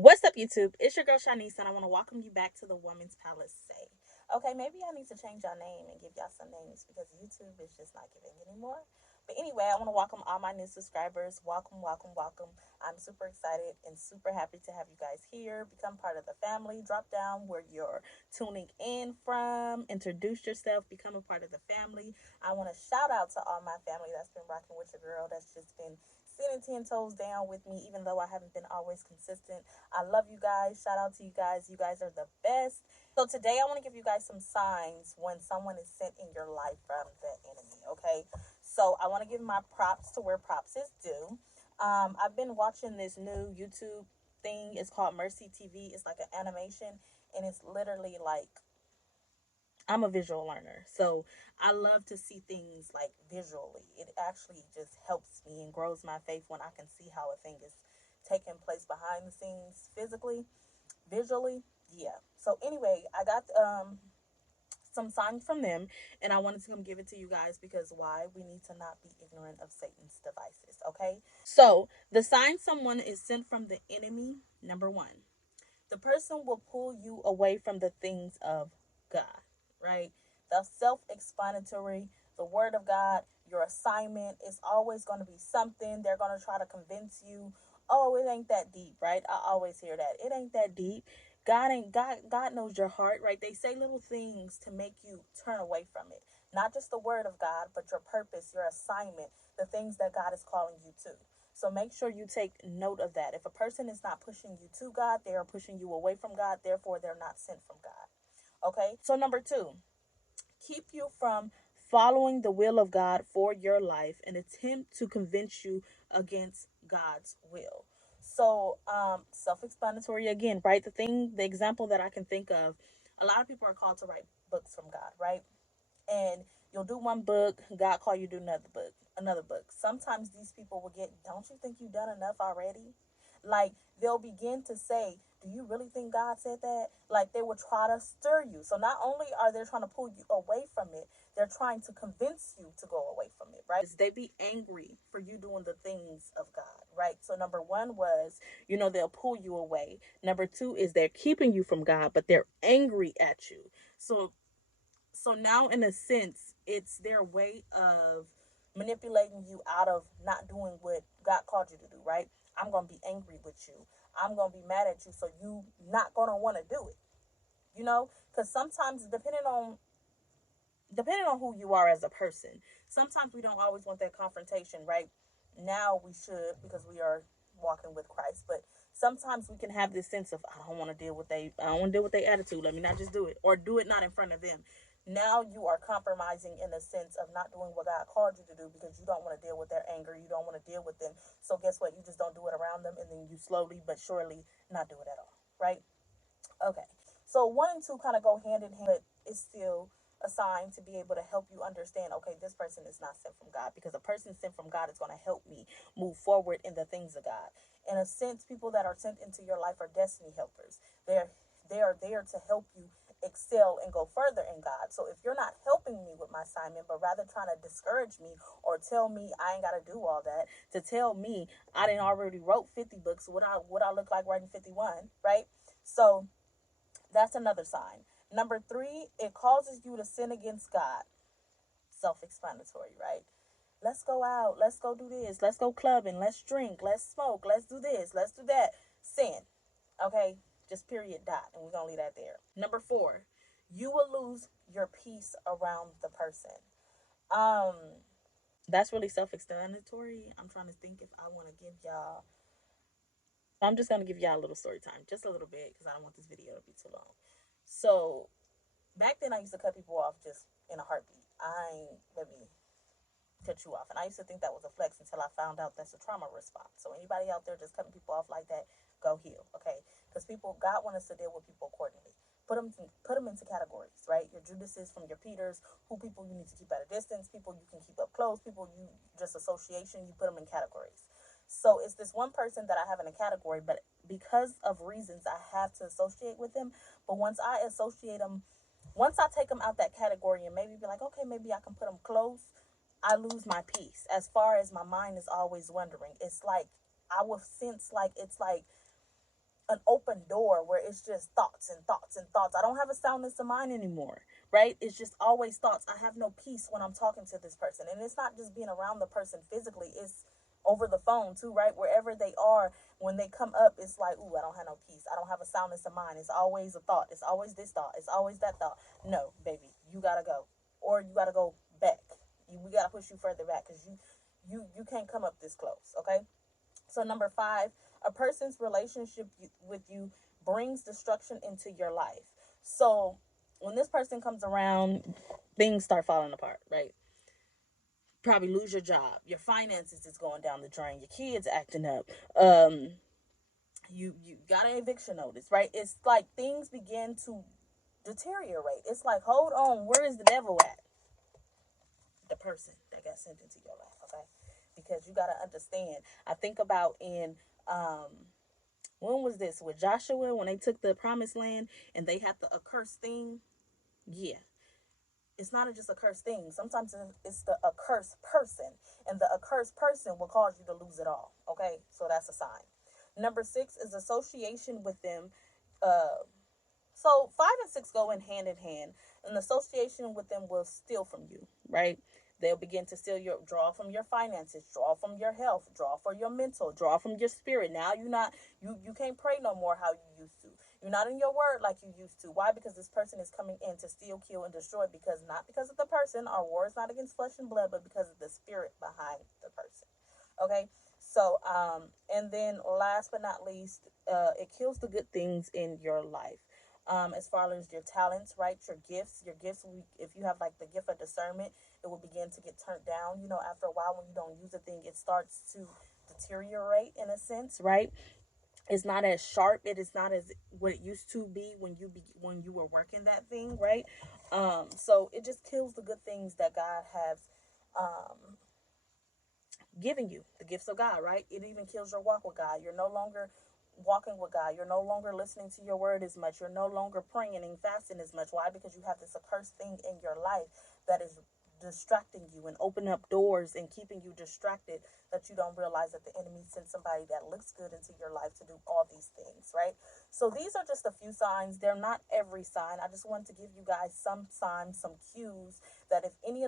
What's up, YouTube? It's your girl Shanice, and I want to welcome you back to the Woman's Palacé. Okay, maybe I need to change y'all name and give y'all some names because YouTube is just not giving anymore. But anyway, I want to welcome all my new subscribers. Welcome, welcome, welcome. I'm super excited and super happy to have you guys here. Become part of the family. Drop down where you're tuning in from. Introduce yourself. Become a part of the family. I want to shout out to all my family that's been rocking with your girl. That's just been sitting 10 toes down with me, even though I haven't been always consistent. I love you guys. Shout out to you guys. You guys are the best. So today I want to give you guys some signs when someone is sent in your life from the enemy. Okay. So I want to give my props to where props is due. I've been watching this new YouTube thing. It's called Mercy TV. It's like an animation, and it's literally like I'm a visual learner, so I love to see things like visually. It actually just helps me and grows my faith when I can see how a thing is taking place behind the scenes physically, visually. Yeah. So anyway, I got some signs from them, and I wanted to come give it to you guys because why? We need to not be ignorant of Satan's devices. Okay. So the sign someone is sent from the enemy. Number one, the person will pull you away from the things of God, right? The self explanatory, the word of God, your assignment is always going to be something. They're going to try to convince you, oh, it ain't that deep, right? I always hear that. It ain't that deep. God knows your heart, right? They say little things to make you turn away from it. Not just the word of God, but your purpose, your assignment, the things that God is calling you to. So make sure you take note of that. If a person is not pushing you to God, they are pushing you away from God. Therefore, they're not sent from God. Okay. So number two, keep you from following the will of God for your life and attempt to convince you against God's will. So, self-explanatory again, right? The example that I can think of, a lot of people are called to write books from God, right? And you'll do one book, God call you to do another book. Sometimes these people will get, don't you think you've done enough already? Like they'll begin to say, do you really think God said that? Like they will try to stir you. So not only are they trying to pull you away from it, they're trying to convince you to go away from it, right? They be angry for you doing the things of God, right? So number one was, they'll pull you away. Number two is they're keeping you from God, but they're angry at you. So now in a sense it's their way of manipulating you out of not doing what God called you to do, right? I'm going to be angry with you. I'm going to be mad at you, so you not going to want to do it. Cuz sometimes depending on who you are as a person, sometimes we don't always want that confrontation, right? Now we should, because we are walking with Christ, but sometimes we can have this sense of I don't want to deal with their attitude. Let me not just do it, or do it not in front of them. Now you are compromising in the sense of not doing what God called you to do because you don't want to deal with their anger, you don't want to deal with them. So guess what? You just don't do it around them, and then you slowly but surely not do it at all, right? Okay. So one and two kind of go hand in hand, but it's still a sign to be able to help you understand, okay, this person is not sent from God, because a person sent from God is going to help me move forward in the things of God. In a sense, people that are sent into your life are destiny helpers. They are there to help you excel and go further in God. So if you're not helping me with my assignment, but rather trying to discourage me or tell me I ain't got to do all that, to tell me I didn't already wrote 50 books, what I look like writing 51, right? So that's another sign. Number three, it causes you to sin against God. Self explanatory, right? Let's go out. Let's go do this. Let's go clubbing. Let's drink. Let's smoke. Let's do this. Let's do that. Sin. Okay? Just period, dot. And we're going to leave that there. Number four, you will lose your peace around the person. Um, that's really self explanatory. I'm trying to think if I want to give y'all. I'm just going to give y'all a little story time, just a little bit, because I don't want this video to be too long. So, back then I used to cut people off just in a heartbeat. I ain't let me cut you off. And I used to think that was a flex until I found out that's a trauma response. So anybody out there just cutting people off like that, go heal, okay? Because God wants us to deal with people accordingly. Put them into categories, right? Your Judases from your Peters, who people you need to keep at a distance, people you can keep up close, people you just association, you put them in categories. So it's this one person that I have in a category, but because of reasons I have to associate with them. But once I take them out that category and maybe be like, okay, maybe I can put them close, I lose my peace. As far as my mind is always wondering, it's like I will sense like it's like an open door where it's just thoughts and thoughts and thoughts. I don't have a soundness of mind anymore, right? It's just always thoughts. I have no peace when I'm talking to this person. And it's not just being around the person physically, it's over the phone too, right? Wherever they are, when they come up, it's like, ooh, I don't have no peace. I don't have a soundness of mind. It's always a thought. It's always this thought. It's always that thought. No, baby, you gotta go. Or you gotta go back. We gotta push you further back because you can't come up this close, okay? So number 5, a person's relationship with you brings destruction into your life. So when this person comes around, things start falling apart, right? Probably lose your job, your finances is going down the drain, your kids acting up, you got an eviction notice, right? It's like things begin to deteriorate. It's like, hold on, where is the devil at? The person that got sent into your life, okay? Because you got to understand. I think about in when was this with Joshua when they took the promised land and they had the accursed thing? Yeah, it's not just a cursed thing. Sometimes it's the accursed person, and the accursed person will cause you to lose it all. Okay, so that's a sign. Number 6 is association with them. So 5 and 6 go in hand, and association with them will steal from you, right? They'll begin to steal your draw from your finances, draw from your health, draw for your mental, draw from your spirit. Now you can't pray no more how you used to. You're not in your word like you used to. Why? Because this person is coming in to steal, kill, and destroy. Because not because of the person. Our war is not against flesh and blood, but because of the spirit behind the person. Okay. So, and then last but not least, it kills the good things in your life. As far as your talents, right? Your gifts, if you have like the gift of discernment, it will begin to get turned down. After a while, when you don't use a thing, it starts to deteriorate in a sense, right? It's not as sharp. It is not as what it used to be when you were working that thing, right? So it just kills the good things that God has um giving you, the gifts of God, right? It even kills your walk with God. You're no longer walking with God. You're no longer listening to your word as much. You're no longer praying and fasting as much. Why? Because you have this accursed thing in your life that is distracting you and opening up doors and keeping you distracted, that you don't realize that the enemy sent somebody that looks good into your life to do all these things, right? So these are just a few signs. They're not every sign. I just wanted to give you guys some signs, some cues that if any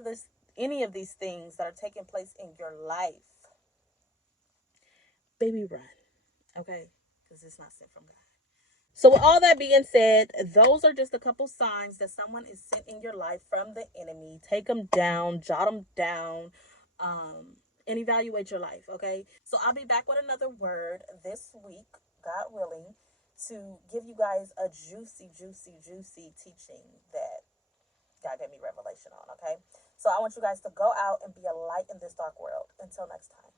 of these things that are taking place in your life, baby, run, okay? Because it's not sent from God. So with all that being said, those are just a couple signs that someone is sent in your life from the enemy. Take them down, jot them down, and evaluate your life, okay? So I'll be back with another word this week, God willing, to give you guys a juicy, juicy, juicy teaching that God gave me revelation on, okay? So I want you guys to go out and be a light in this dark world. Until next time.